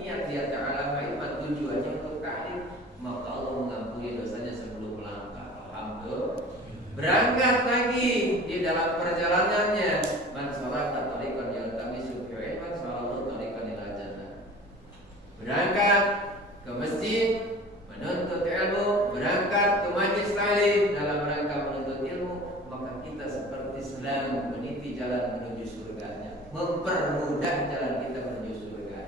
niat dia ta'ala iman tujuannya untuk ta'lim, maka Allah mengampuni dosanya sebelum melangkah. Alhamdulillah. Berangkat lagi di dalam perjalanannya, man salaka tariqan yaltamisu fihi ilman salallahu tariqan ila jannah. Berangkat ke masjid menuntut ilmu, berangkat ke majelis taklim dalam rangka menuntut ilmu, maka kita seperti sedang meniti jalan menuju surganya, mempermudah jalan kita menuju surga.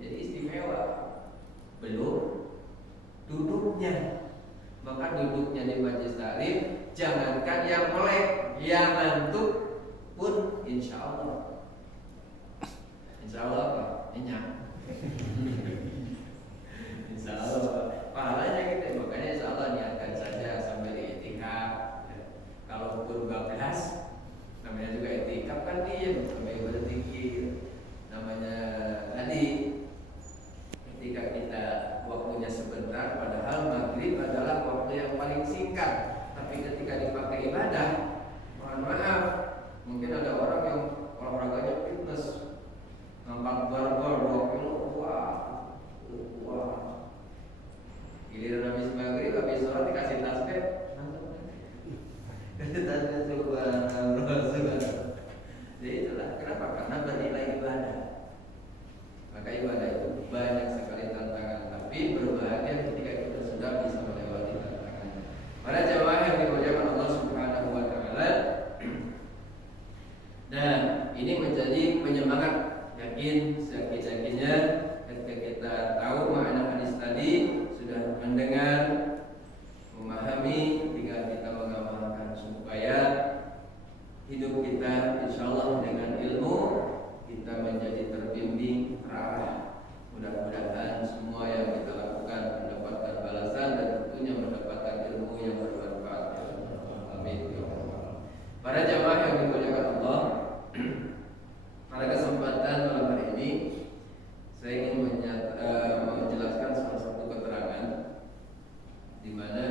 Jadi istimewa. Belum duduknya, maka duduknya di majelis taklim jangankan yang melek, yang ngantuk pun insya Allah apa? Nyenyak. Insya Allah pahalanya gitu. Makanya insya Allah niatkan saja sambil i'tikaf. Kalaupun 12 namanya juga i'tikaf kan diam sambil berzikir. Namanya tadi ketika kita waktunya sebentar, padahal maghrib adalah waktu yang paling singkat. Tapi ketika dipakai ibadah, mohon maaf, mungkin ada orang yang olahraganya fitness, ngangkat barbel 2 kilo, wah. Giliran habis maghrib, habis sholat dikasih tasbih, kasih tasbih subhanallah. Jadi itulah kenapa? Karena bernilai ibadah. Maka ibadah itu banyak sekali tantangan, tapi berbahagia ketika kita sudah bisa melewati tantangannya. Para jamaah yang dimuliakan Allah Subhanahu wa taala, dan ini menjadi penyemangat. Yakin seyakin-yakinnya ketika kita tahu makna hadis tadi, sudah mendengar, memahami, tinggal kita mengamalkan supaya hidup kita insyaallah dengan ilmu kita menjadi terbimbing terarah. Mudah-mudahan semua yang kita lakukan mendapatkan balasan dan tentunya mendapatkan ilmu yang bermanfaat. Amin. Para jamaah yang dimuliakan Allah, pada kesempatan malam hari ini saya ingin menjelaskan salah satu keterangan di mana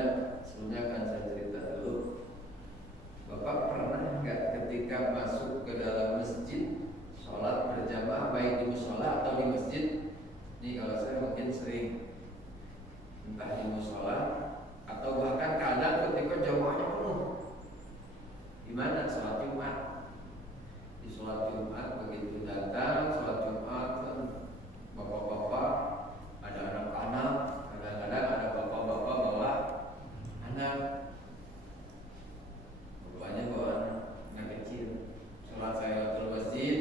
sebelumnya akan saya cerita dulu. Bapak pernah nggak ketika masuk ke dalam masjid sholat berjamaah baik di musola atau di masjid? Ini kalau saya mungkin sering, entah di musola atau bahkan kadang ketika jamaahnya penuh. Di mana sholat Jumat? Di sholat Jumat begitu datang sholat Jumat, bapak-bapak, ada anak-anak, kadang-kadang ada bapak-bapak bawa anak, bapaknya bawa anak kecil. Sholat saya ke masjid,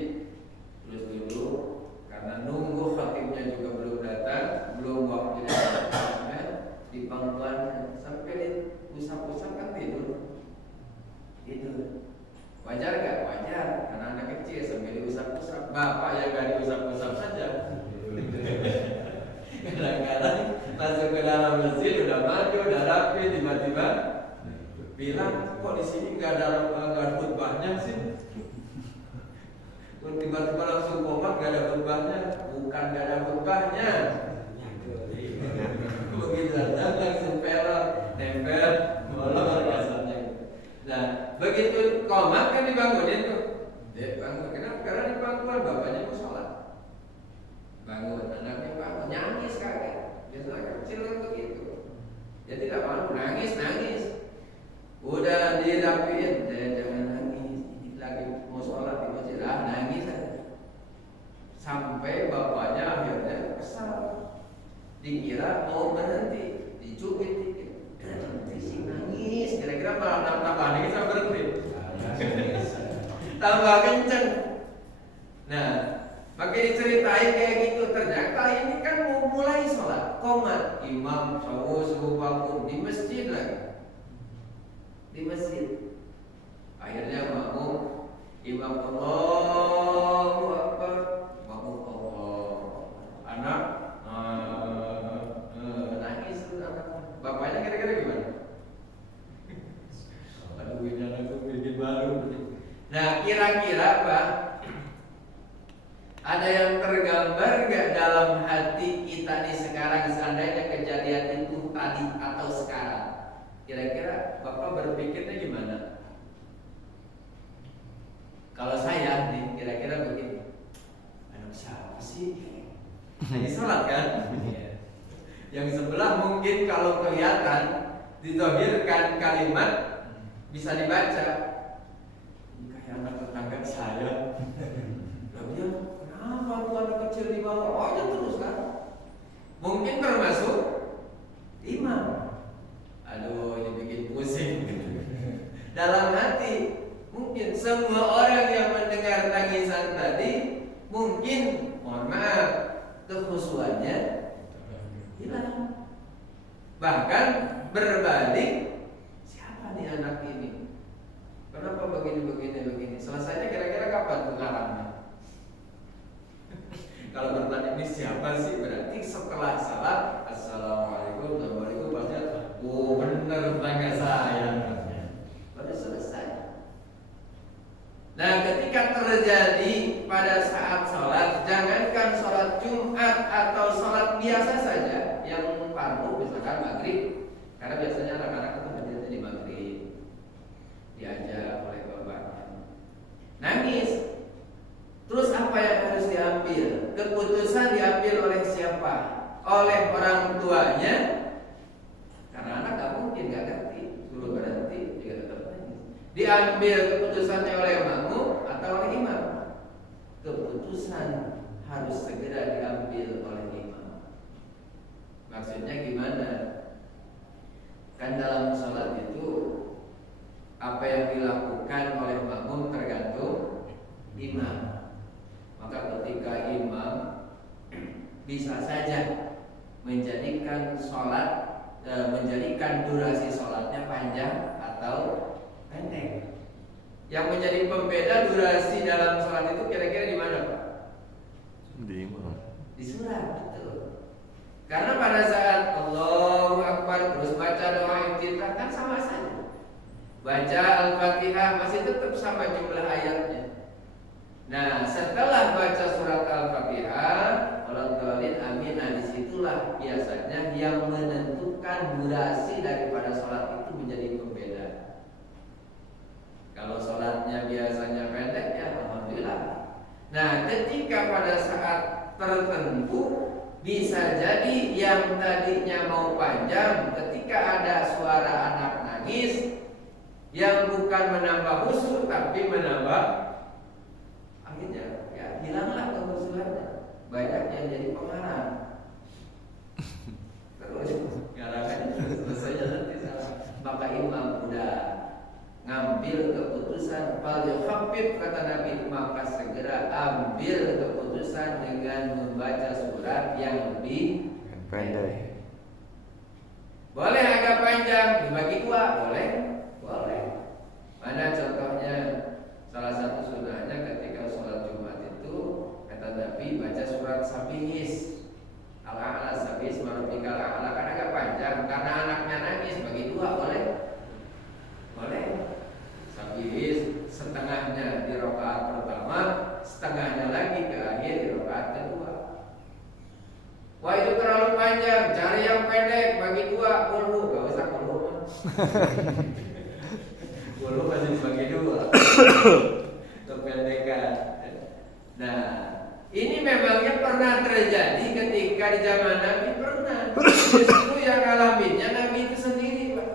terus duduk karena nunggu khatibnya juga belum datang, belum waktunya di pangkuannya sampai usap-usap kan tidur. Itu wajar gak? Wajar, karena anak kecil sambil diusap-usap. Bapak yang gak diusap-usap saja. Kadang-kadang masuk ke dalam masjid udah maju, udah rapi, tiba-tiba bilang, kok di sini nggak ada khutbahnya sih? Tiba-tiba langsung komat, nggak ada khutbahnya. Bukan nggak ada khutbahnya. Begitu datang langsung pelot, nempel, molor kasarnya. Nah, begitu komat kan dibangunin tuh. Dia bangun, kenapa? Karena di pangkuan bapaknya mau sholat. Bangun, anaknya bangun, nangis kaget. Biasanya kecil kan begitu. Dia tidak malu, nangis. Udah dirapiin, jangan nangis. Ini lagi mau sholat di masjid, nangis aja. Sampai bapaknya akhirnya kesal. Dikira mau berhenti, dicubit dikit. Nangis, kira-kira malah tambah nangis sama berhenti. Tambah kenceng. Nah, makin diceritain kayak gitu, ternyata ini kan mau mulai sholat, komat, imam subuh bangun di masjid lagi, di masjid. Akhirnya makmum, imam Allahu Akbar, makmum Allah, anak nangis tuh anak. Bapaknya kira-kira gimana? Aduh, ini anakku bikin baru. Nah, kira-kira Pak, ada yang tergambar gak dalam hati kita nih sekarang seandainya kejadian itu tadi atau sekarang? Kira-kira Bapak berpikirnya gimana? Kalau saya nih kira-kira begini, anak siapa sih? lagi sholat kan? Yang sebelah mungkin kalau kelihatan ditohirkan kalimat bisa dibaca. Ini kayak anak tetangga saya. Lalu dia, kenapa tuh anak kecil di bawah? Oh aja terus kan? Mungkin termasuk imam. Aduh, ini bikin pusing. Dalam hati, mungkin semua orang yang mendengar tangisan tadi, mungkin, mohon maaf, kekhusyuannya hilang. Bahkan berbalik, siapa nih anak ini? Kenapa begini? Selesainya kira-kira kapan tuh ngarangnya? Kalau bertanya ini siapa sih? Berarti setelah salat, assalamualaikum, warahmatullahi wabarakatuh. Oh benar tetangga saya. Baru selesai. Nah, ketika terjadi pada saat sholat, jangankan sholat Jumat atau sholat biasa saja yang fardu, misalkan maghrib, karena biasanya anak-anak itu hadirnya di maghrib, diajak oleh bapaknya, nangis. Terus apa yang harus diambil? Keputusan diambil oleh siapa? Oleh orang tuanya. Karena anak gak mungkin gak ngerti, suruh berhenti juga tetap nangis. Diambil keputusannya oleh makmum atau oleh imam. Keputusan harus segera diambil oleh imam. Maksudnya gimana? Kan dalam sholat itu apa yang dilakukan oleh makmum tergantung imam. Maka ketika imam bisa saja menjadikan durasi sholatnya panjang atau pendek. Yang menjadi pembeda durasi dalam sholat itu kira-kira di mana, Pak? Di imam. Di surat, betul. Karena pada saat Allahu Akbar terus baca doa iftitah kan sama saja. Baca Al-Fatihah masih tetap sama jumlah ayatnya. Nah, setelah baca surat Al-Fatihah, waladhdallin amin, nah disitulah biasanya yang menentukan durasi daripada sholat itu menjadi pembeda. Kalau sholatnya biasanya pendek, ya alhamdulillah. Nah, ketika pada saat tertentu bisa jadi yang tadinya mau panjang, ketika ada suara anak nangis yang bukan menambah khusyuk tapi menambah, akhirnya ya hilanglah kekhusyuannya. Banyak yang jadi pengarang. Terus ngarangannya selesai nanti salah. Maka imam udah ngambil keputusan, fal yuhaffif kata Nabi, maka segera ambil keputusan dengan membaca surat yang lebih pendek. Boleh agak panjang, dibagi dua, boleh? Boleh. Mana contohnya? Salah satu sunnahnya ketika sholat Jumat itu kata Nabi baca surat Sabihis, Al-A'la, Sabihis Marubikal A'la, kan agak panjang karena anaknya nangis, bagi dua, boleh? Boleh. Sabihis setengahnya di rakaat pertama, setengahnya lagi ke akhir di rakaat kedua. Wah itu terlalu panjang, cari yang pendek, bagi dua, puluh, gak usah puluh. Puluh masih dibagi dua. Kependekan. Nah, ini memangnya pernah terjadi ketika di zaman Nabi, pernah. Justru yang ngalaminnya Nabi itu sendiri, Pak.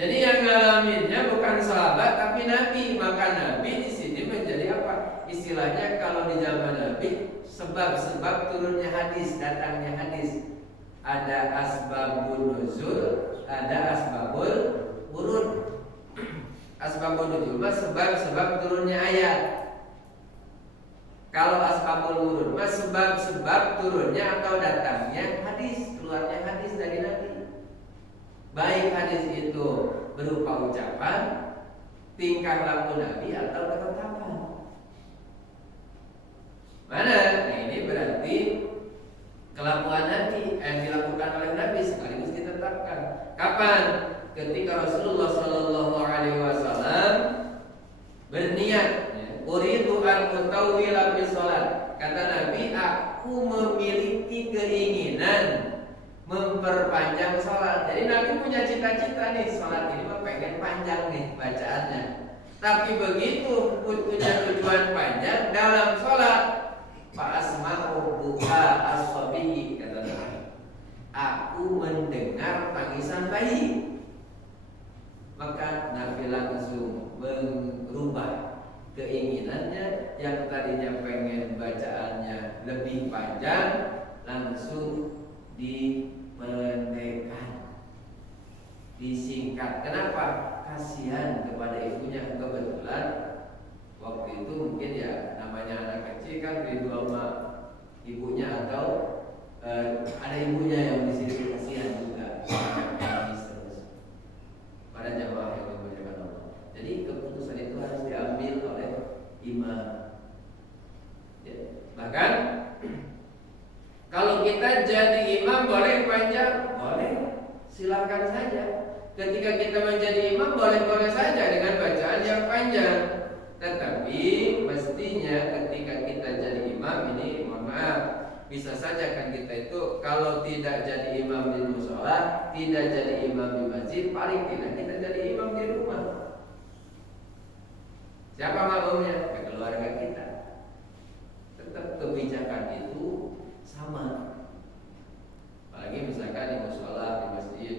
Jadi yang ngalaminnya bukan sahabat tapi Nabi. Maka Nabi di sini menjadi apa? Istilahnya kalau di zaman Nabi, sebab-sebab turunnya hadis, datangnya hadis. Ada asbabun nuzul, ada asbabul urud. Asbabun nuzul mah sebab-sebab turunnya ayat. Kalau asbabul urud mah sebab-sebab turunnya atau datangnya hadis, keluarnya hadis dari Nabi. Baik hadis itu berupa ucapan, tingkah laku Nabi atau ketetapan. Mana? Nah ini berarti kelakuan Nabi yang dilakukan oleh Nabi sekaligus ditetapkan. Kapan? Ketika Rasulullah Shallallahu Alaihi Wasallam berniat, uridu an utawwila fi sholat. Kata Nabi, aku memiliki keinginan memperpanjang sholat. Jadi Nabi punya cita-cita nih, sholat ini mah pengen panjang nih bacaannya. Tapi begitu punya tujuan panjang dalam sholat, Fa asma'u buka as-sabiyi, kata Nabi. Aku mendengar tangisan bayi. Maka Nabi langsung merubah keinginannya yang tadinya pengen bacaannya lebih panjang, langsung dipendekkan, disingkat. Kenapa? Kasihan kepada ibunya. Kebetulan waktu itu mungkin ya namanya anak kecil kan rindu sama ibunya, atau ada ibunya yang di sini, kasihan juga pada jamaah yang dimuliakan Allah. Jadi keputusan itu harus diambil oleh imam. Ya. Bahkan kalau kita jadi imam boleh panjang, boleh, silakan saja. Ketika kita menjadi imam boleh-boleh saja dengan bacaan yang panjang. Tetapi mestinya ketika kita jadi imam ini, mohon maaf, bisa saja kan kita itu kalau tidak jadi imam di mushola, tidak jadi imam di masjid, paling tidak kita jadi imam di rumah. Siapa makmumnya? Ya, keluarga kita. Tetap kebijakan itu sama. Apalagi misalkan di mushola, di masjid,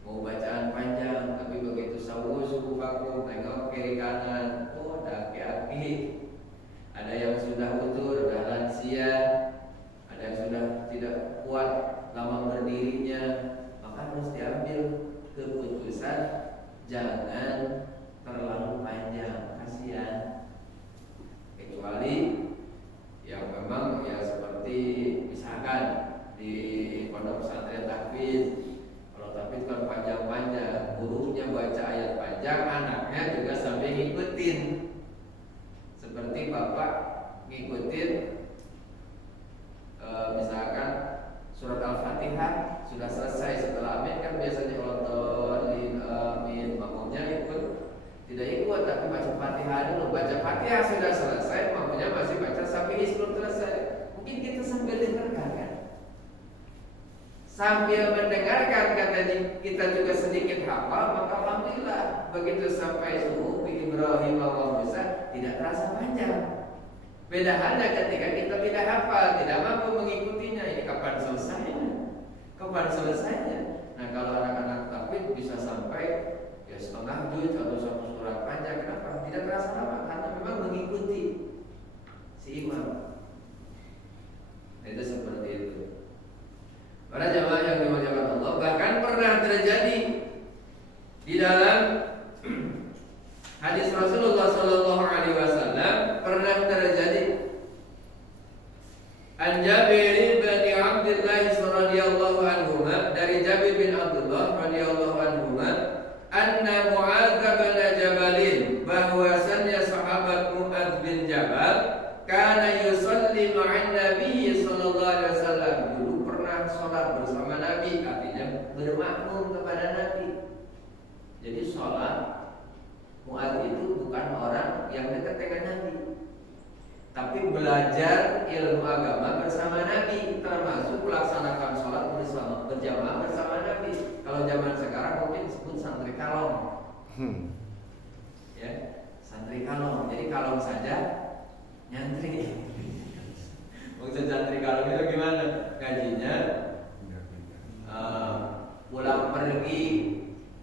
mau bacaan panjang, tapi begitu sawu suku vakum, tengok kiri kanan, oh ada aki-aki, ada yang sudah utur, sudah lansia, ada yang sudah tidak kuat lama berdirinya, maka harus diambil keputusan jangan terlalu panjang, kasihan. Kecuali yang memang ya seperti misalkan di pondok pesantren tahfiz. Tapi kan panjang-panjang, gurunya baca ayat panjang, anaknya juga sambil ngikutin. Seperti bapak ngikutin misalkan surat Al-Fatihah sudah selesai, setelah amin kan biasanya Al-Dhalin amin, makmumnya ikut, tidak ikut tapi baca Fatihah dulu. Baca Fatihah sudah selesai, makmumnya masih baca sampai belum selesai. Mungkin kita sambil dengarkan kan? Sambil mendengarkan kata kita juga sedikit hafal, maka alhamdulillah begitu sampai subuh Ibrahim wa Musa tidak terasa panjang. Beda halnya ketika kita tidak hafal, tidak mampu mengikutinya. Ini kapan selesainya? Kapan selesainya? Nah kalau anak-anak tahfiz bisa sampai ya setengah juz atau satu surat panjang, kenapa? Tidak terasa lama karena memang mengikuti si imam. Itu seperti itu. Para jamaah yang dimuliakan Allah, bahkan pernah terjadi di dalam hadis Rasulullah Sallallahu Alaihi Wasallam, pernah terjadi an Jabir bin Abdullah radhiyallahu anhu, dari Jabir bin Abdullah radhiyallahu anhu, anna Muadz bin Jabalin, bahwasannya sahabat Muadz bin Jabal kana yusalli ma'an Nabi sallallahu alaihi wasallam, dulu pernah sholat bersama Nabi, artinya bermakmum kepada Nabi. Jadi sholat Muadz itu bukan orang yang dekat dengan Nabi, tapi belajar ilmu agama bersama Nabi, termasuk melaksanakan sholat bersama berjamaah bersama Nabi. Kalau zaman sekarang mungkin disebut santri kalong, ya santri kalong. Jadi kalong saja nyantri. Maksud santri kalong itu gimana? Gajinya pulang pergi,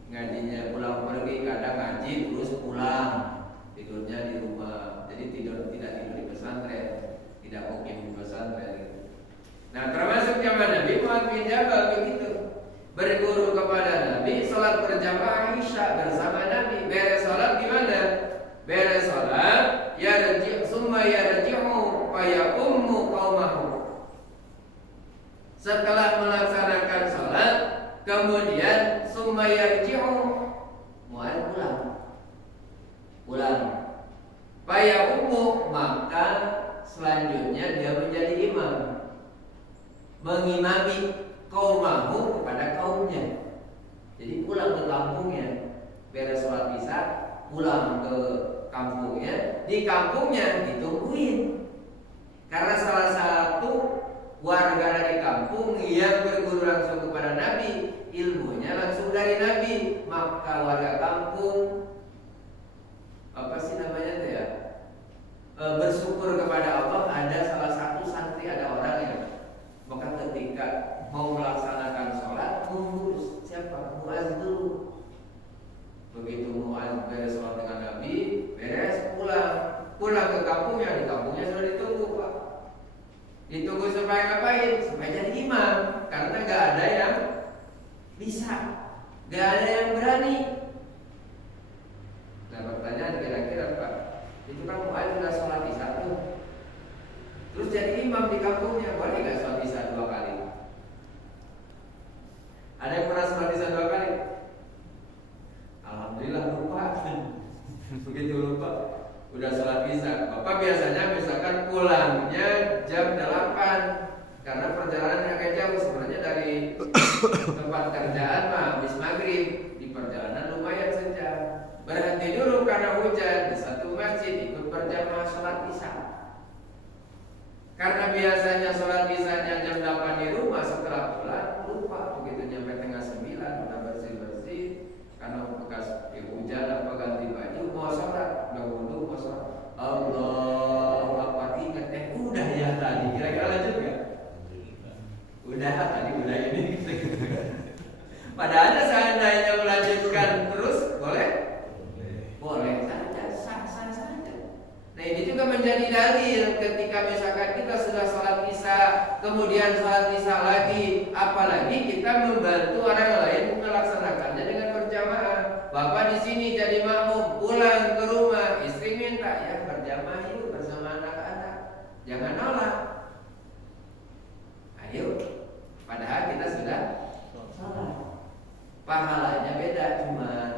ngajinya pulang pergi, kadang ngaji terus pulang, tidurnya di rumah. Jadi tidak tidur di pesantren, tidak mungkin di pesantren. Nah termasuk zaman Nabi Muadz bin Jabal begitu, berguru kepada Nabi, sholat berjamaah Isya bersama Nabi. Beres sholat gimana? Beres sholat summa yarji'u fa yaqummu qaumahu. Setelah melaksanakan sholat, kemudian summa yarji'u, Muadz pulang. Fa yaqummu, maka selanjutnya dia menjadi imam, mengimami qaumahu kepada kaumnya. Jadi pulang ke kampungnya, beres sholat Isya, pulang ke kampungnya, di kampungnya ditungguin. Karena salah satu warga dari kampung yang berguru langsung kepada Nabi, ilmunya langsung dari Nabi, maka warga kampung bersyukur kepada Allah Ditunggu supaya ngapain? Supaya jadi imam. Karena gak ada yang bisa, gak ada yang berani. Nah pertanyaan kira-kira Pak, itu kan Mu'adz sudah sholat isya tuh, terus jadi imam di kampungnya, boleh gak sholat isya 2 kali? Ada yang pernah sholat isya 2 kali? Alhamdulillah lupa. Begitu lupa, udah sholat isya. Bapak biasanya misalkan pulangnya jam 8, karena perjalanan agak jauh sebenarnya dari tempat kerjaan mah habis maghrib. Di perjalanan lumayan sejam, berhenti dulu karena hujan di satu masjid, ikut berjamaah sholat isya. Karena biasanya sholat isyanya jam 8 di rumah, setelah pulang lupa, begitu nyampe tengah 9 udah bersih-bersih karena bekas hujan apa ganti baju, mau sholat, udah wudu mau sholat, Allahu Akbar, ingat udah ya tadi, kira-kira lanjut gak? Udah tadi udah ini. Padahal seandainya melanjutkan terus boleh? Boleh saja, sah-sah saja. Nah ini juga menjadi dalil ketika misalkan kita sudah sholat isya, kemudian sholat isya lagi, apalagi kita membantu orang lain melaksanakannya dengan berjamaah. Bapak di sini jadi makmum, pulang ke rumah, istri minta ya berjamaah yuk bersama anak-anak, jangan nolak. Ayo, padahal kita sudah sholat. Pahalanya beda, cuman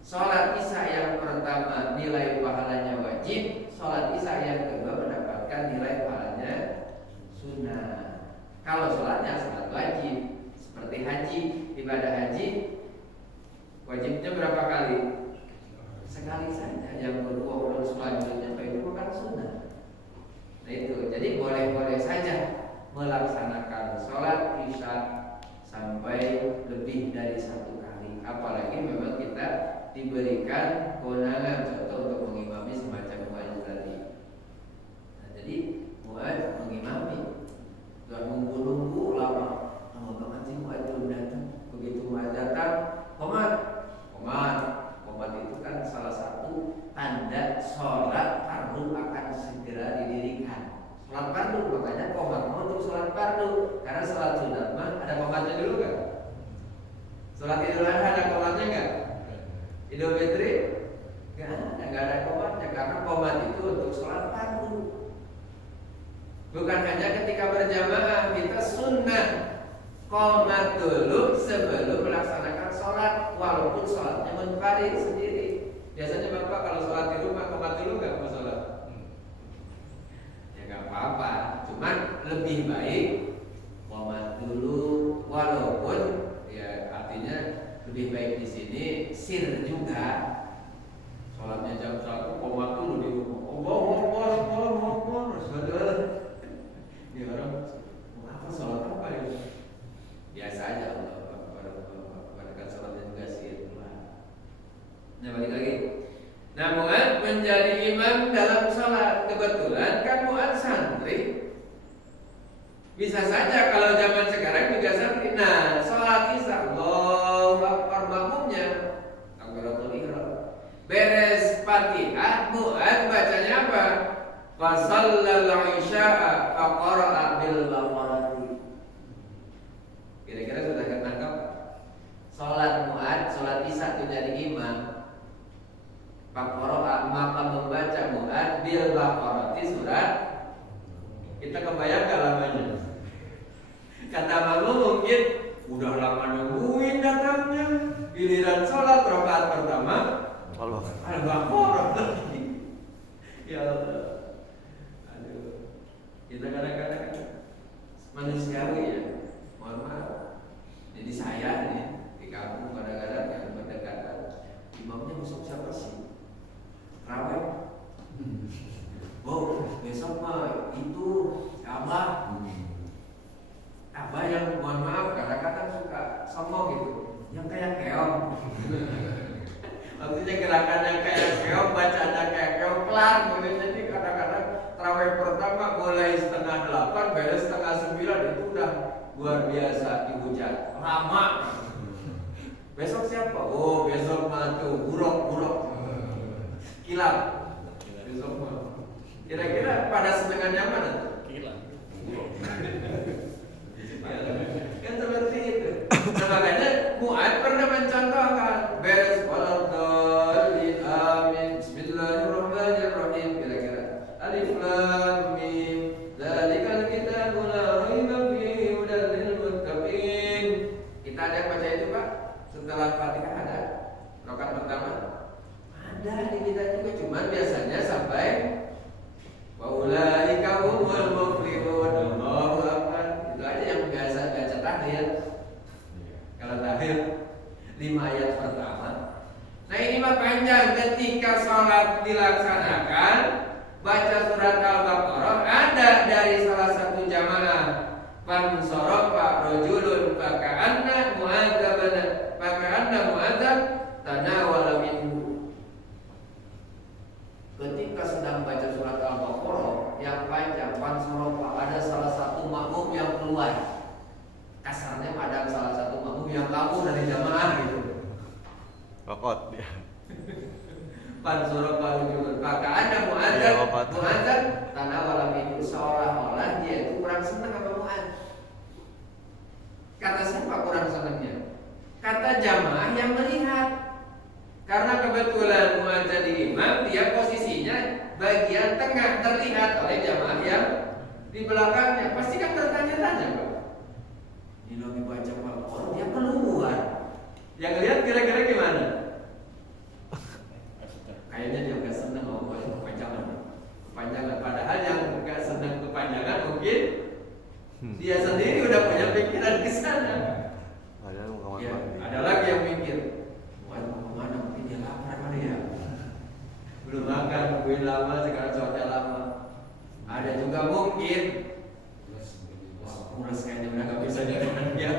sholat isya yang pertama nilai pahalanya wajib, sholat isya yang kedua mendapatkan nilai pahalanya sunnah. Kalau sholatnya sholat wajib, seperti haji, ibadah haji wajibnya berapa kali? Sekali saja. Yang kedua ulang selanjutnya itu bukan sunnah. Nah itu, jadi boleh-boleh saja melaksanakan sholat isya sampai lebih dari 1 kali. Apalagi memang kita diberikan kewenangan, contoh untuk mengimami semacam Mu'adz tadi. Nah, jadi Mu'adz mengimami, sudah nunggu lama banget sih Mu'adz belum datang. Begitu Mu'adz datang, komat itu kan salah satu tanda sholat fardu akan segera didirikan. Sholat fardu makanya komat untuk sholat fardu, karena sholat sunat mah ada komatnya dulu kan? Sholat Idul Adha ada komatnya nggak? Idul Fitri nggak ada komatnya, karena komat itu untuk sholat fardu. Bukan hanya ketika berjamaah, kita sunnah komat dulu sebelum melaksanakan sholat, walaupun sholatnya munfarid sendiri. Biasanya Bapak kalau sholat di rumah komat dulu nggak mau sholat? Ya nggak apa-apa, cuman lebih baik komat dulu, walaupun ya artinya lebih baik di sini sir juga. Sholatnya jam 1 komat dulu di rumah. Allah ini orang apa sholat apa ya? Biasa aja Allah berkat sholatnya juga sir. Nah balik lagi. Nah Mu'adz menjadi imam dalam sholat. Kebetulan kan Mu'adz santri. Bisa saja kalau zaman sekarang juga santri. Nah sholat isya Allahu Akbar, makmumnya takbiratul ihram, beres Fatihah, Mu'adz bacanya apa? Fasallal isya'a faqara'a bil baqarati. Kira-kira sudah ketangkap? Sholat Mu'adz, sholat isya itu jadi imam, faqara'a maka membaca Mu'adz bil baqarati, surat. Kita kebayangkan lamanya. Kata mamu mungkin udah lama nungguin datangnya, giliran sholat rakaat pertama Al-Baqarah lagi. Ya Allah. Aduh. Kita kadang-kadang manusiawi ya. Mohon maaf. Jadi saya nih di kampung kadang-kadang yang berdekatan, imamnya besok siapa sih? Raweh. Besok mah itu Abah yang mohon maaf kadang-kadang suka sombong gitu, yang kayak keong. Maksudnya gerakan yang kayak keong, bacanya kayak keong pelan gitu. Jadi kadang-kadang tarawih pertama mulai 7:30 beres 8:30 itu udah luar biasa dihujat lama. Besok siapa? Oh besok mah tuh buruk kilap. Besok mah kira-kira pada setengah nyaman tuh? Kan seperti itu. Nah, makanya Mu'ad pernah mencontohkan beres waladhdallin amin bismillahirrahmanirrahim kira-kira alif lam mim dzalikal kitabu la raiba fihi hudan lil muttaqin. Kita ada yang baca itu Pak setelah Fatihah ada rakaat pertama ada di kita juga, cuman biasanya sampai wa ulaika humul muflihun Allahu akbar. Itu aja yang biasa baca tahlil. Kalau tahlil 5 ayat pertama. Nah ini mah panjang. Ketika sholat dilaksanakan baca surat Al-Baqarah, ada dari salah satu jamaah fansarafa rajulun faka'anna mu'adzab tanawala minhu. Ketika sedang baca surat Al-Baqarah yang panjang, fansarafa, ada salah satu makmum yang keluar. Kasarnya ada salah satu makmum yang kabur dari jamaah gitu. Rokot dia. Fansarafa rajulun faka'anna mu'adzab tanawala minhu, seolah-olah dia itu kurang senang sama Mu'adz. Kata siapa kurang senangnya? Kata jamaah yang melihat. Karena kebetulan Mu'adz jadi imam, dia posisinya bagian tengah, terlihat oleh jamaah yang di belakangnya. Pasti kan bertanya-tanya, Pak. Ini lagi baca Al-Qur'an, dia keluar. Yang lihat kira-kira gimana? Kayaknya dia nggak senang mau kepanjangan. Padahal yang nggak senang kepanjangan mungkin dia sendiri udah punya pikiran ke sana. Ya, ada lagi yang mikir, mau kemana? Mungkin dia lapar kali ya. Belum makan, nungguin lama, sekarang cuaca lama. Ada juga mungkin, kurus kayaknya udah nggak bisa jalan dia.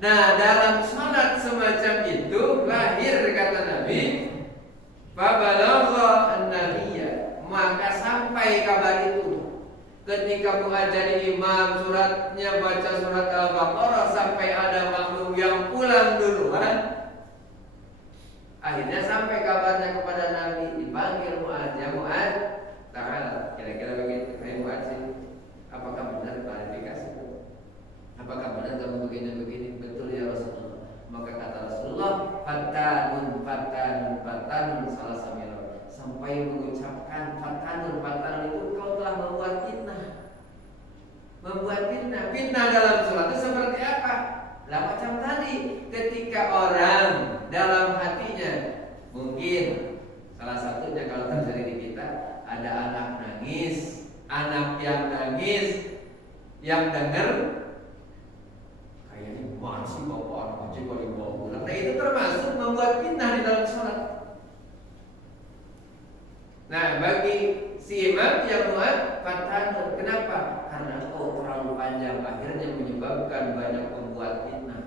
Nah, dalam sholat semacam itu lahir kata Nabi, fabalagha an-nabiyya, maka sampai kabar itu. Ketika Mu'adz jadi imam, suratnya baca surat Al-Baqarah sampai ada makmum yang pulang duluan. Akhirnya sampai kabarnya kepada Nabi, dipanggil Mu'adz, ya Mu'adz, ta'ala. Kira-kira begitu. Hai Mu'adz, apakah benar klarifikasi? Apakah benar kamu begini-begini? Betul ya Rasulullah. Maka kata Rasulullah, fatanun salah samira. Sampai mengucapkan fatanun itu kau telah membuat fitnah dalam sholat itu seperti apa? Lah macam tadi, ketika orang dalam hatinya mungkin salah satunya kalau terjadi di kita ada anak nangis, anak yang nangis, yang dengar kayaknya gimana sih bapak anak kecil kalau dibawa pulang. Nah itu termasuk membuat fitnah di dalam sholat. Nah bagi si imam yang muat fatanun, kenapa? Karena terlalu panjang, akhirnya menyebabkan banyak pembuat fitnah,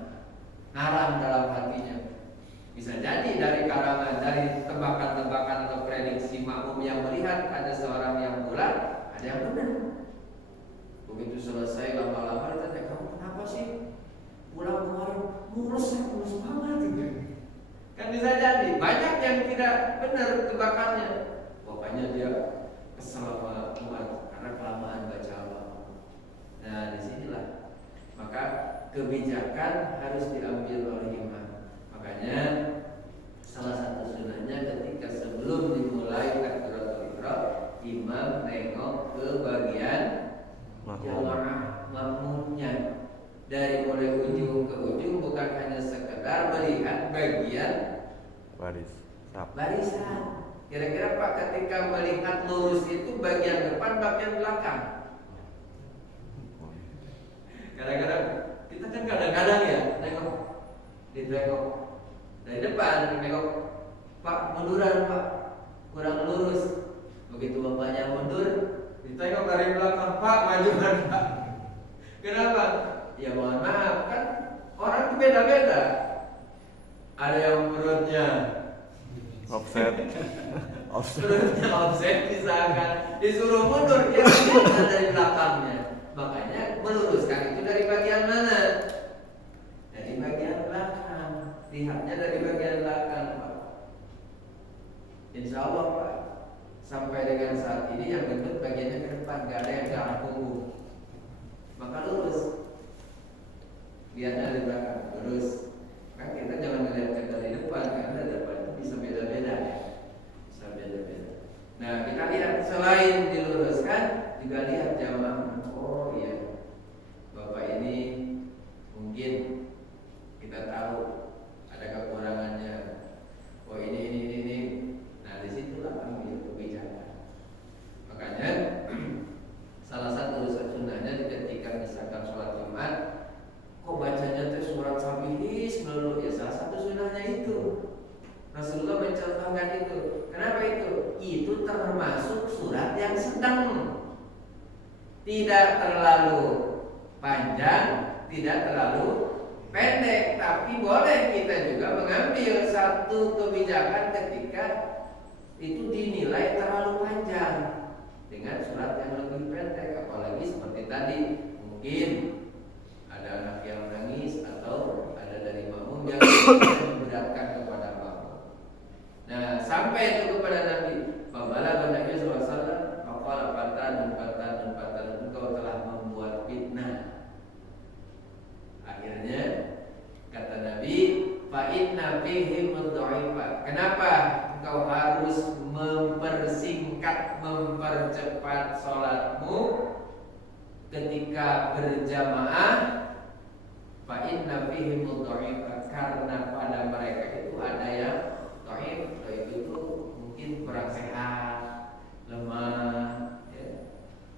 haram dalam hatinya. Bisa jadi dari karangan, dari tebakan-tebakan atau prediksi makmum yang melihat ada seorang yang bulat, ada yang benar. Begitu selesai lama-lama ditanya, kamu kenapa sih pulang kemarin mulus banget gitu. Kan bisa jadi banyak yang tidak benar tebakannya. Pokoknya dia kesel sama Mu'adz karena kelamaan baca Allah. Nah disinilah maka kebijakan harus diambil oleh imam. Makanya salah satu sunahnya ketika sebelum dimulai takbiratul ihram, imam nengok ke bagian jamaah makmumnya dari mulai ujung ke ujung, bukan hanya sekedar melihat bagian barisan. Kira-kira Pak ketika melihat lurus itu bagian depan, bagian belakang. Kadang-kadang kita kan kadang-kadang ya ditengok dari depan, nengok Pak munduran Pak, kurang lurus. Begitu bapaknya mundur, ditengok dari belakang, Pak majuan Pak. Kenapa? Ya mohon maaf, kan orang itu beda-beda. Ada yang perutnya offset perutnya offset, misalkan disuruh mundur, dia bisa dari belakangnya. Makanya meluruskan itu dari bagian mana? Dari bagian belakang. Lihatnya dari bagian belakang Pak. Insya Allah Pak, sampai dengan saat ini yang gendut bagiannya ke depan, gak ada yang ke arah punggung. juga lihat jamaah. Oh iya, Bapak ini mungkin kita tahu ada kekurangannya. Oh ini. Nah disitulah ambil kebijakan. Makanya salah satu sunnahnya ketika misalkan sholat Jumat, kok bacanya tuh surat Sabihis melulu, ya salah satu sunnahnya itu. Rasulullah mencontohkan itu. Kenapa itu? Itu termasuk surat yang sedang, tidak terlalu panjang, tidak terlalu pendek, tapi boleh kita juga mengambil satu kebijakan ketika itu dinilai terlalu panjang dengan surat yang lebih pendek. Apalagi seperti tadi, mungkin ada anak yang menangis atau ada dari makmum yang memberatkan kepada makmum. Nah, sampai itu kepada Nabi. Fabala Nabi SAW, faqala fatan, engkau telah membuat fitnah. Akhirnya kata Nabi, fa inna fihi mudha'ifa. Kenapa engkau harus mempersingkat, mempercepat sholatmu ketika berjamaah? Fa inna fihi mudha'ifa, karena pada mereka itu ada yang dhaif. Dhaif itu mungkin kurang sehat, lemah, ya.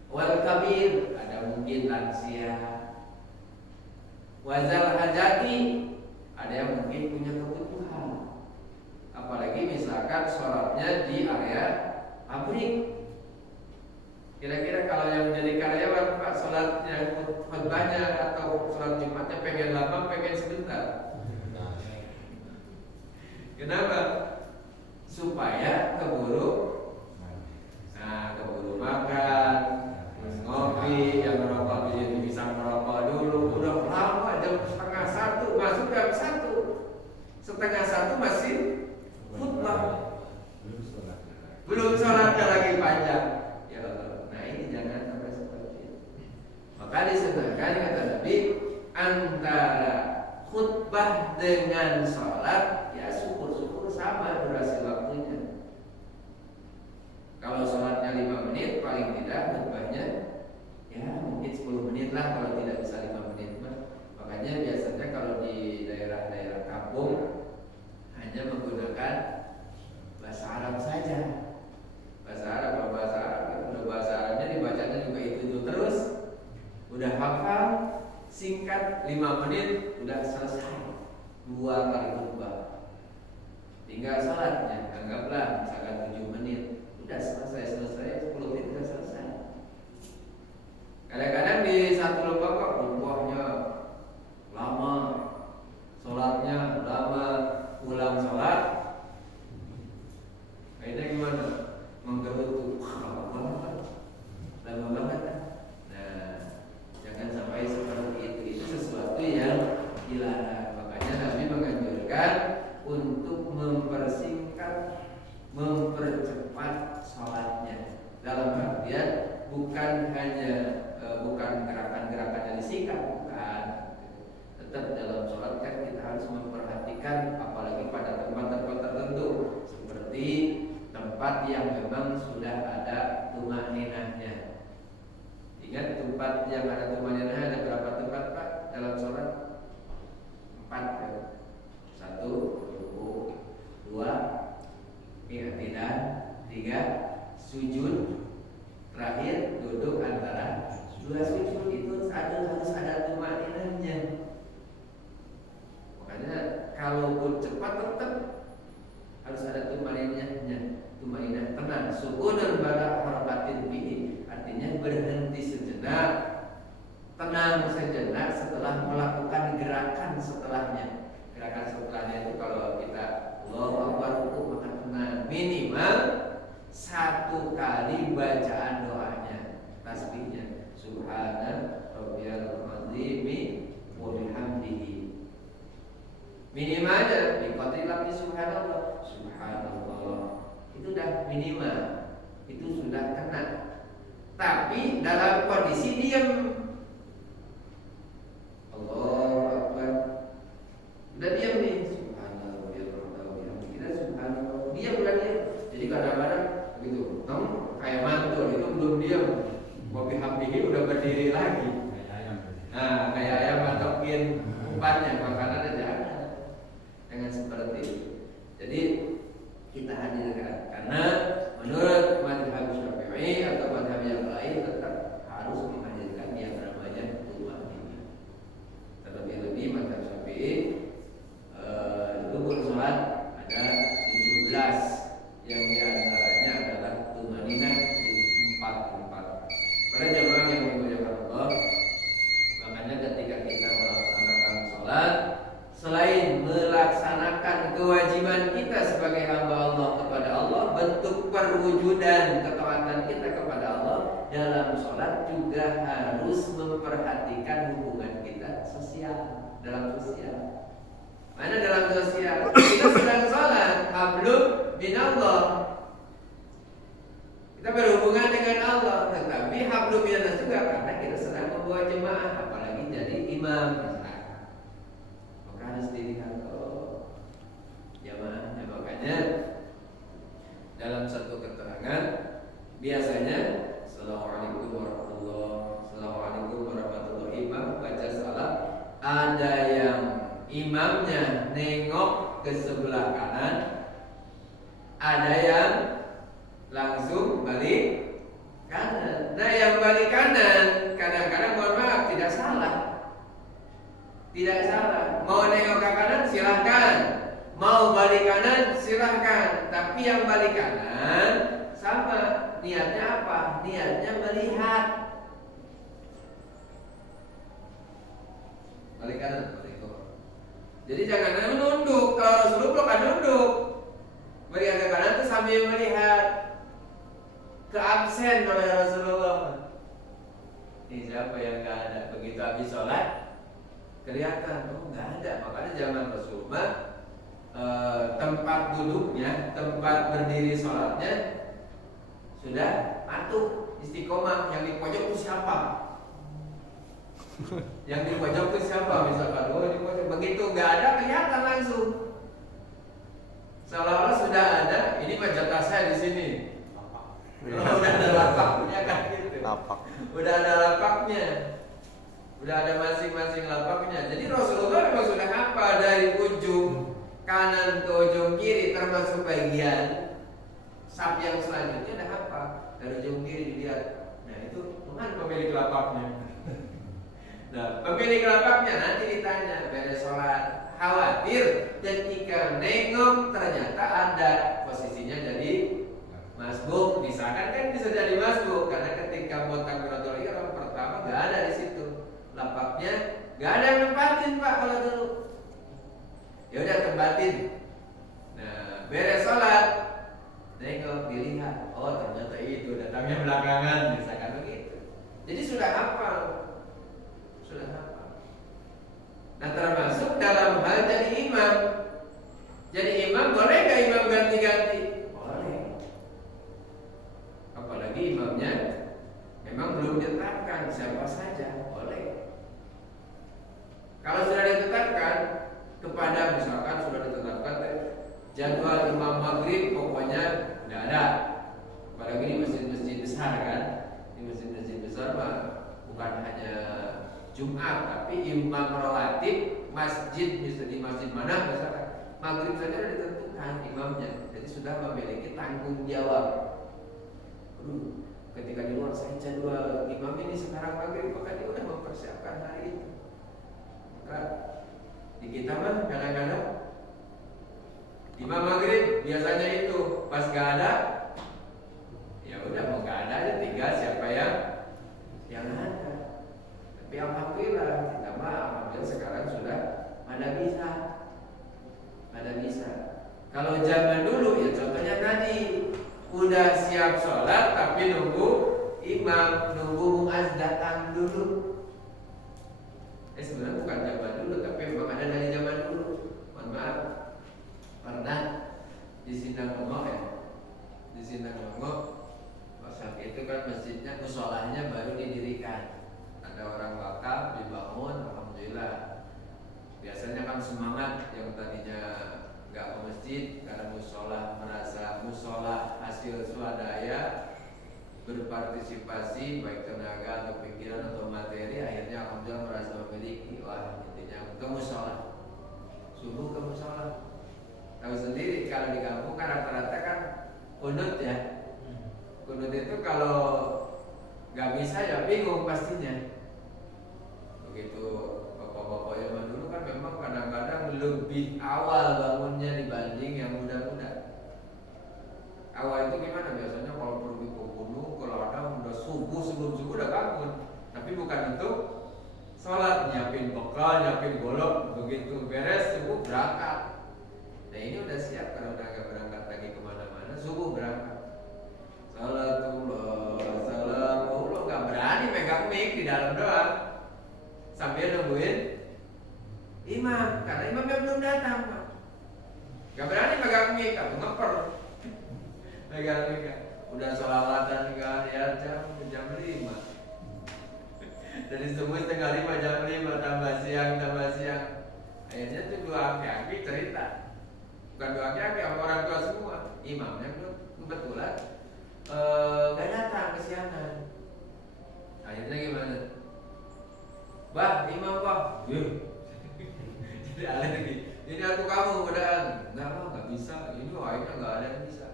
Wal kabir, ada mungkin lansia. Wazal hajati, ada yang mungkin punya kebutuhan. Apalagi misalkan sholatnya di area pabrik. Kira-kira kalau yang menjadi karyawan, Pak, sholatnya khutbahnya atau sholat Jumatnya pengen lama, pengen sebentar. Kenapa? Supaya keburu makan, ngopi, yang merokok bisa merokok dulu. Udah lama, jam 12:30, masuk jam 1. 12:30 masih khutbah. Belum sholatnya lagi panjang. Ya Allah, nah ini jangan sampai seperti itu. Maka disunahkan kata Nabi, antara khutbah dengan sholat, ya syukur-syukur sama durasi waktunya. Kalau sholatnya 5 menit, paling tidak khutbahnya ya mungkin 10 menit lah, kalau tidak bisa 5 menit. Makanya biasanya kalau di daerah-daerah kampung hanya menggunakan bahasa Arab saja. Bahasa Arab, kalau bahasa Arab, udah bahasa Arabnya dibacanya juga itu terus. Udah hafal, singkat, 5 menit udah selesai. 2 kali khutbah. Tinggal sholatnya, anggaplah misalkan 7 menit, udah selesai 10 menit udah selesai. Kadang-kadang di satu lembaga khutbahnya lama, sholatnya lama, pulang sholat, akhirnya gimana? Menggerutu, lama banget. Nah, jangan sampai seperti itu. Itu sesuatu yang dilarang. Makanya Nabi menganjurkan untuk mempersingkat, mempercepat sholatnya. Dalam artian bukan hanya bukan gerakan-gerakan yang disingkat, bukan. Tetap dalam sholat kan kita harus memperhatikan, apalagi pada tempat-tempat tertentu seperti tempat yang memang sudah ada tumaninahnya. Ingat, tempat yang ada tumaninahnya ada berapa tempat, Pak, dalam sholat? 4 ya. 1 ruku, 2 i'tidal, 3 sujud, terakhir duduk antara 2 sujud. Itu harus ada tumaninahnya. Makanya kalaupun cepat tetap harus ada tumaninahnya. Tumaninah tenang, sukunun ba'da harakatin bihi, artinya berhenti sejenak, tenang sejenak setelah melakukan gerakan setelahnya. Gerakan setelahnya itu kalau kita Allahu Akbar maka tenang, minimal 1 kali bacaan doanya, tasbihnya, subhana rabbiyal azimi wa bihamdihi. Minimalnya di qadri subhanallah, subhanallah. Itu sudah minimal, itu sudah kena. Tapi dalam kondisi diam, Allahu Akbar, udah diam nih, subhanallah, kita subhanallah, diam udah diam. Jadi kadang-kadang begitu, kayak mantul itu belum diam, Wabihamdihi udah berdiri lagi. Nah, kayak ayam matokin umpannya, makanannya jangan seperti itu. Jadi kita hadirkan karena menurut mazhab Syafi'i atau mazhab yang lain tetap harus menghadirkan yang namanya tumanina. Terlebih-lebih mazhab Syafi'i rukun salat ada 17 yang diantaranya adalah tumanina di 4. Pada jemaah yang dimuliakan Allah, makanya ketika kita melaksanakan salat, selain melaksanakan kewajiban kita sebagai hamba Allah kepada Allah, bentuk perwujudan ketaatan kita kepada Allah dalam sholat juga harus memperhatikan hubungan kita sosial, dalam sosial. Mana dalam sosial? Kita sedang sholat, hablum minallah, kita berhubungan dengan Allah, tetapi hablum minallah juga karena kita sedang membawa jemaah, apalagi jadi imam. Harus dilihat jamaahnya. Makanya dalam satu keterangan biasanya Assalamualaikum warahmatullahi wabarakatuh, baca salam, ada yang imamnya nengok ke sebelah kanan, ada yang langsung balik kanan. Nah, yang balik kanan kadang-kadang, mohon maaf, tidak salah. Tidak salah. Mau nengok ke kanan silahkan, mau balik kanan silahkan. Tapi yang balik kanan sama, niatnya apa? Niatnya melihat. Balik kanan, balik kanan. Jadi jangan menunduk. Kalau Rasulullah kan nunduk. Balik ke kanan itu sambil melihat. Keabsen oleh Rasulullah. Ini siapa yang gak ada? Begitu habis sholat kelihatan, oh nggak ada. Makanya zaman Rasulullah tempat duduknya, tempat berdiri sholatnya sudah patuh, istiqomah. Yang di pojok itu siapa? Yang di pojok itu siapa? Misalkan, oh di pojok. Begitu nggak ada, kelihatan langsung. Seolah-olah sudah ada. Ini mah jatah saya di sini. Oh, udah ada lapaknya kan gitu. Udah ada lapaknya. Udah ada masing-masing lapaknya. Jadi Rasulullah memang sudah hafal dari ujung kanan ke ujung kiri, termasuk bagian saf yang selanjutnya udah hafal. Dari ujung kiri dilihat. Nah itu mana pemilik lapaknya? Nah, pemilik lapaknya nanti ditanya beres sholat. Khawatir ketika nengok ternyata ada posisinya jadi masbuk. Misalkan kan bisa jadi masbuk karena ketika mau takbiratul ihram pertama nggak ada di situ. Lapaknya nggak ada yang nempatin Pak kalau dulu. Ya udah tempatin. Nah, beres sholat, nengok dilihat, oh ternyata itu datangnya belakangan, misalkan begitu. Jadi sudah hafal, sudah hafal. Nah termasuk dalam hal jadi imam. Jadi imam boleh nggak imam ganti-ganti? Boleh. Apalagi imamnya memang belum ditetapkan siapa saja, boleh. Kalau sudah ditetapkan kepada, misalkan sudah ditetapkan jadwal imam maghrib pokoknya tidak ada. Apalagi di masjid-masjid besar kan, di masjid-masjid besar mah bukan hanya Jumat tapi imam rawatib masjid, misalnya di masjid mana misalkan maghrib saja sudah ditentukan imamnya, jadi sudah memiliki tanggung jawab. Ketika di luar saya jadwal imam ini sekarang maghrib, maka dia sudah mempersiapkan hari itu. Maka di kita mah kadang-kadang imam maghrib biasanya itu pas gak ada, ya udah mau gak ada aja, tinggal siapa yang ada. Tapi alhamdulillah kita mah alhamdulillah sekarang sudah ada bisa. Kalau zaman dulu ya contohnya tadi udah siap sholat tapi nunggu imam, nunggu muaz datang dulu. Sebenarnya bukan zaman dulu, tapi memang ada dari zaman dulu. Mohon maaf, pernah di Sindang Longo ya, di Sindang Longo saat itu kan masjidnya, musholahnya baru didirikan. Ada orang wakaf dibangun, alhamdulillah. Biasanya kan semangat yang tadinya nggak ke masjid karena musholah, merasa musholah hasil swadaya berpartisipasi baik tenaga atau pikiran atau materi, akhirnya alhamdulillah merasa memiliki. Wah, intinya ke musola, subuh ke musola. Tahu sendiri kalau di kampung kan rata-rata kan kunut ya. Kunut itu kalau nggak bisa ya bingung pastinya. Begitu bapak-bapak zaman dulu kan memang kadang-kadang lebih awal bangunnya dibanding yang muda-muda. Awal itu gimana? Biasanya kalau pergi ke gunung, ke ladang udah subuh, sebelum subuh udah bangun. Tapi bukan untuk sholat, nyiapin bekal, nyiapin golok, begitu beres subuh berangkat. Nah ini udah siap karena udah agak berangkat lagi kemana-mana, subuh berangkat. Salatullah, nggak berani megang mic di dalam doang, sambil nungguin imam, karena imamnya belum datang, Pak. Nggak berani megang mic, atau ngeper, megang mic. Udah sholawatan kan ya jam 5. Dari subuh setengah 5 jam 5 tambah siang. Akhirnya tuh dua aki-aki cerita. Bukan dua aki-aki, orang tua semua. Imamnya kebetulan gak datang kesiangan. Akhirnya gimana? Bah, imam bah. Jadi alergi. Ini aku kamu mudahan. Nggak bisa. Ini akhirnya nggak ada yang bisa.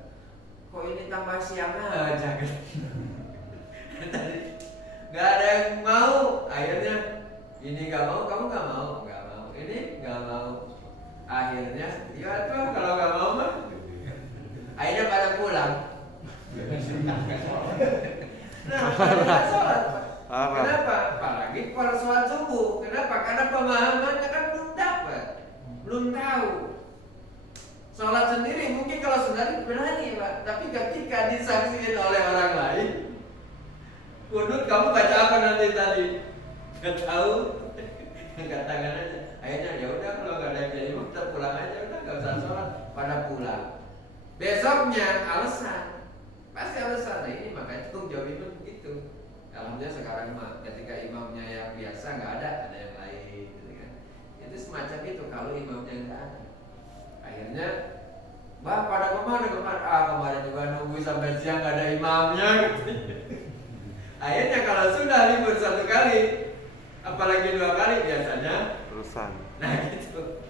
Kok ini tambah siang aja? Tadi nggak ada yang mau. Akhirnya ini nggak mau, kamu nggak mau. Ini nggak mau. Akhirnya, ya tuh kalau nggak mau mah. Akhirnya pada pulang. Nah, pada sholat. Kenapa? Apalagi pada sholat subuh. Kenapa? Karena pemahamannya kan belum dapat, belum tahu. Sholat sendiri mungkin kalau sendiri berani, Pak. Tapi ketika disaksikan oleh orang lain, kunut kamu baca apa nanti tadi? Gak tahu. Angkat tangan aja. Akhirnya ya udah kalau nggak ada yang jadi kita pulang aja, udah nggak usah sholat. Pada pulang. Besoknya alasan, pasti alasan. Nah ini makanya tuh jawab itu begitu. Alhamdulillah sekarang mah ketika imamnya yang biasa nggak ada yang lain, gitu kan. Itu semacam itu kalau imamnya nggak ada. Akhirnya, bah pada kemana? Kemarin juga nunggu sampai siang nggak ada imamnya. Akhirnya kalau sudah libur 1 kali, apalagi 2 kali biasanya terusan. Nah gitu.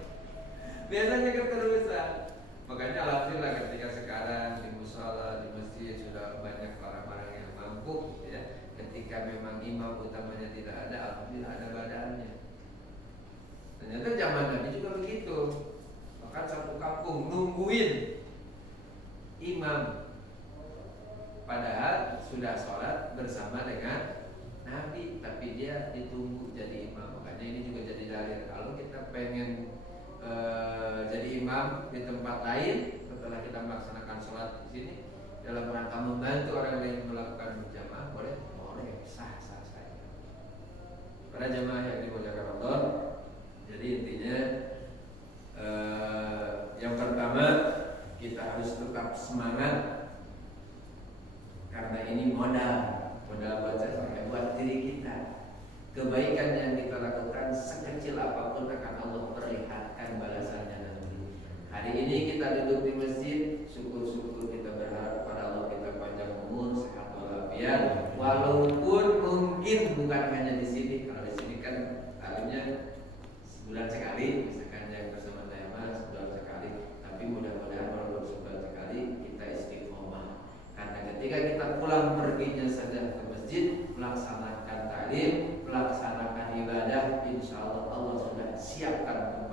Biasanya keterusan. Makanya alhamdulillah ketika sekarang di mushola, di masjid sudah banyak orang-orang yang mampu, ya. Ketika memang imam utamanya tidak ada, alhamdulillah ada badannya. Ternyata zaman Nabi juga begitu. Bahkan satu kampung nungguin imam, padahal sudah sholat bersama dengan Nabi, tapi dia ditunggu jadi imam. Makanya ini juga jadi dalil kalau kita pengen jadi imam di tempat lain setelah kita melaksanakan sholat di sini dalam rangka membantu orang lain melakukan berjamaah, boleh sah saja. Para jamaah yang dimuliakan Allah, jadi intinya yang pertama kita harus tetap semangat karena ini modal buat saya, buat diri kita. Kebaikan yang kita lakukan sekecil apapun akan Allah perlihatkan balasannya nanti. Hari ini kita duduk di masjid, syukur-syukur kita berharap pada Allah kita panjang umur, sehat walafiat. Walaupun mungkin bukan hanya di sini, kalau di sini kan alimnya sebulan sekali, misalkan yang bersama saya mas sebulan sekali. Tapi mudah-mudahan walaupun sebulan sekali kita istiqomah. Karena ketika kita pulang perginya saja ke masjid, melaksanakan taklim, melaksanakan ibadah, insya Allah Allah sudah siapkan